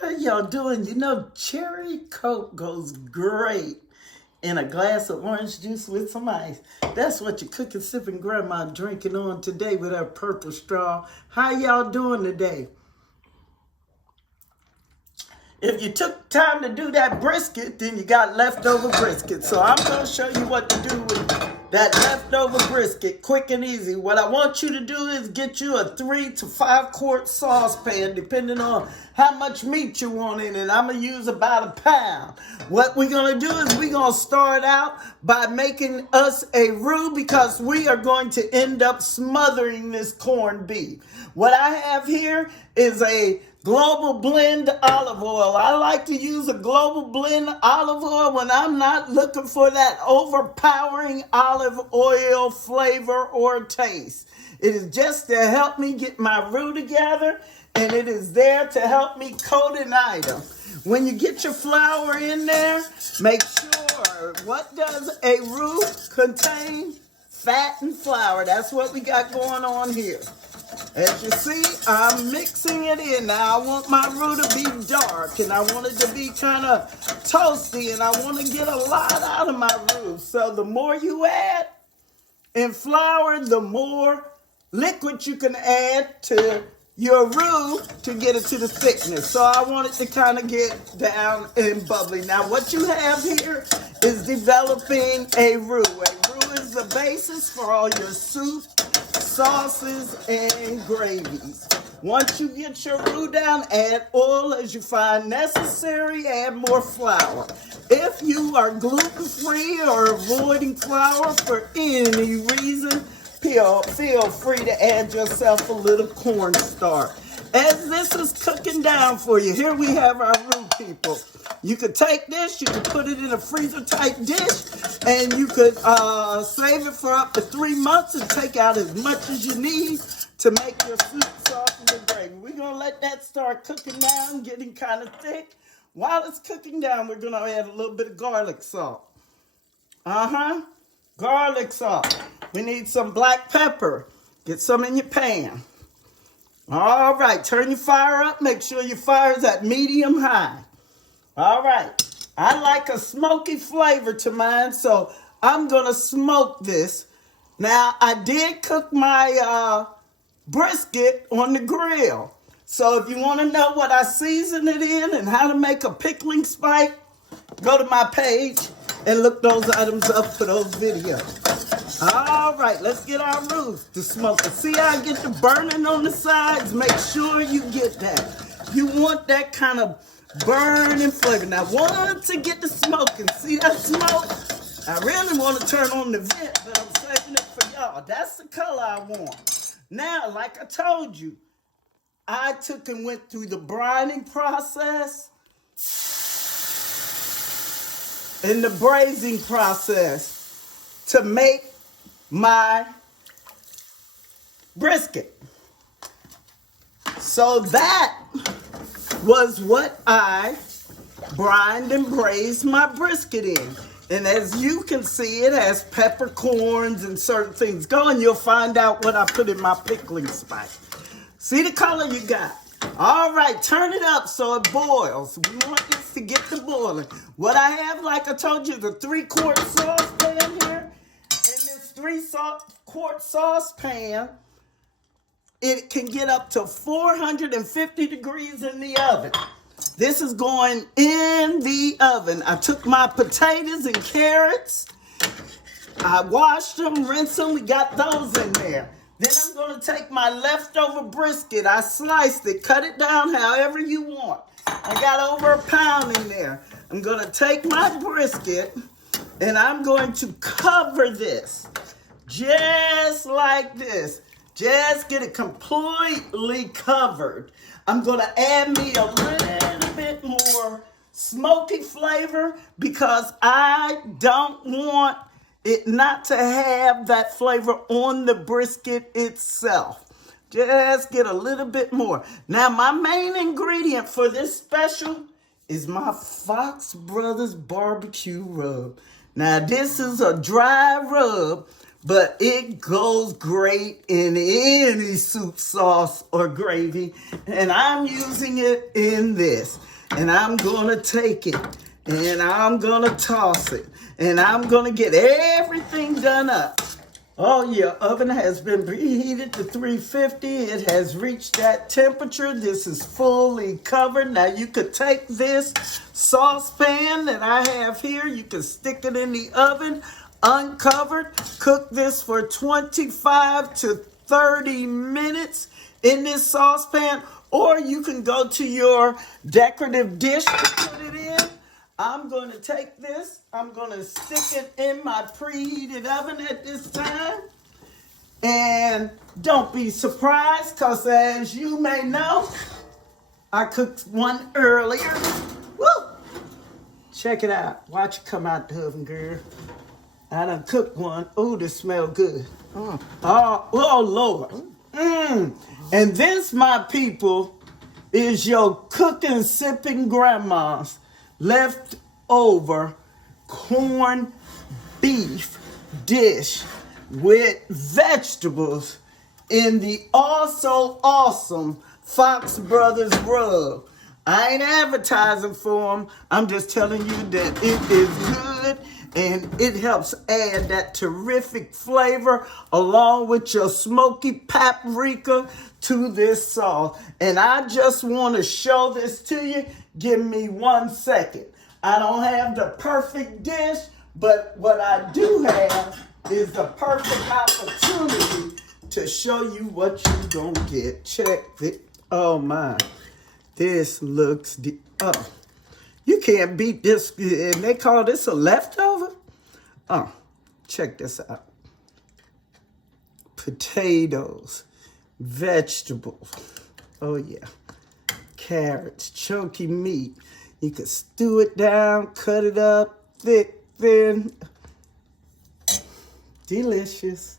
How y'all doing? You know, cherry Coke goes great in a glass of orange juice with some ice. That's what your cooking, sipping grandma drinking on today with her purple straw. How y'all doing today? If you took time to do that brisket, then you got leftover brisket. So I'm going to show you what to do with that leftover brisket, quick and easy. What I want you to do is get you a 3 to 5 quart saucepan, depending on how much meat you want in it. I'm going to use about a pound. What we're going to do is we're going to start out by making us a roux because we are going to end up smothering this corned beef. What I have here is a Global Blend olive oil. I like to use a Global Blend olive oil when I'm not looking for that overpowering olive oil flavor or taste. It is just to help me get my roux together, and it is there to help me coat an item. When you get your flour in there, make sure, what does a roux contain? Fat and flour. That's what we got going on here. As you see, I'm mixing it in. Now, I want my roux to be dark, and I want it to be kind of toasty, and I want to get a lot out of my roux. So the more you add in flour, the more liquid you can add to your roux to get it to the thickness. So I want it to kind of get down and bubbly. Now, what you have here is developing a roux. A roux is the basis for all your soup, sauces, and gravies. Once you get your roux down, add oil as you find necessary, add more flour. If you are gluten-free or avoiding flour for any reason, feel free to add yourself a little cornstarch. As this is cooking down for you, here we have our roux, people. You could take this, you could put it in a freezer-type dish, and you could save it for up to 3 months and take out as much as you need to make your soup, sauce, and gravy. We're going to let that start cooking down, getting kind of thick. While it's cooking down, we're going to add a little bit of garlic salt. Garlic salt. We need some black pepper. Get some in your pan. All right, turn your fire up. Make sure your fire is at medium high. All right, I like a smoky flavor to mine, so I'm going to smoke this. Now, I did cook my brisket on the grill. So if you want to know what I season it in and how to make a pickling spice, go to my page and look those items up for those videos. All right, let's get our roux to smoke. See how I get the burning on the sides? Make sure you get that. You want that kind of burning flavor. Now, once it get the smoking, see that smoke? I really want to turn on the vent, but I'm saving it for y'all. That's the color I want. Now, like I told you, I took and went through the brining process and the braising process to make my brisket. So that was what I brined and braised my brisket in. And as you can see, it has peppercorns and certain things going. You'll find out what I put in my pickling spice. See the color you got? All right, turn it up so it boils. We want this to get to boiling. What I have, like I told you, is a 3-quart saucepan here. And this 3-quart saucepan, it can get up to 450 degrees in the oven. This is going in the oven. I took my potatoes and carrots. I washed them, rinsed them. We got those in there. Then I'm going to take my leftover brisket. I sliced it, cut it down however you want. I got over a pound in there. I'm going to take my brisket and I'm going to cover this just like this. Just get it completely covered. I'm going to add me a little bit more smoky flavor because I don't want it not to have that flavor on the brisket itself. Just get a little bit more. Now, my main ingredient for this special is my Fox Brothers barbecue rub. Now, this is a dry rub but it goes great in any soup, sauce, or gravy. And I'm using it in this. And I'm gonna take it, and I'm gonna toss it, and I'm gonna get everything done up. Oh, your oven has been preheated to 350. It has reached that temperature. This is fully covered. Now you could take this saucepan that I have here. You can stick it in the oven, uncovered. Cook this for 25 to 30 minutes in this saucepan. Or you can go to your decorative dish to put it in. I'm going to take this, I'm going to stick it in my preheated oven at this time. And don't be surprised, because as you may know, I cooked one earlier. Woo! Check it out. Watch it come out the oven, girl. I done cooked one. Ooh, this smells good. Oh, Lord. And this, my people, is your cooking, sipping grandma's leftover corned beef dish with vegetables in the also awesome Fox Brothers rub. I ain't advertising for them. I'm just telling you that it is good and it helps add that terrific flavor along with your smoky paprika to this sauce. And I just want to show this to you. Give me 1 second. I don't have the perfect dish, but what I do have is the perfect opportunity to show you what you're gonna get. Check it. Oh my, this looks you can't beat this. And they call this a leftover. Check this out. Potatoes, vegetables. Oh yeah. Carrots, chunky meat. You can stew it down, cut it up, thick, thin. Delicious.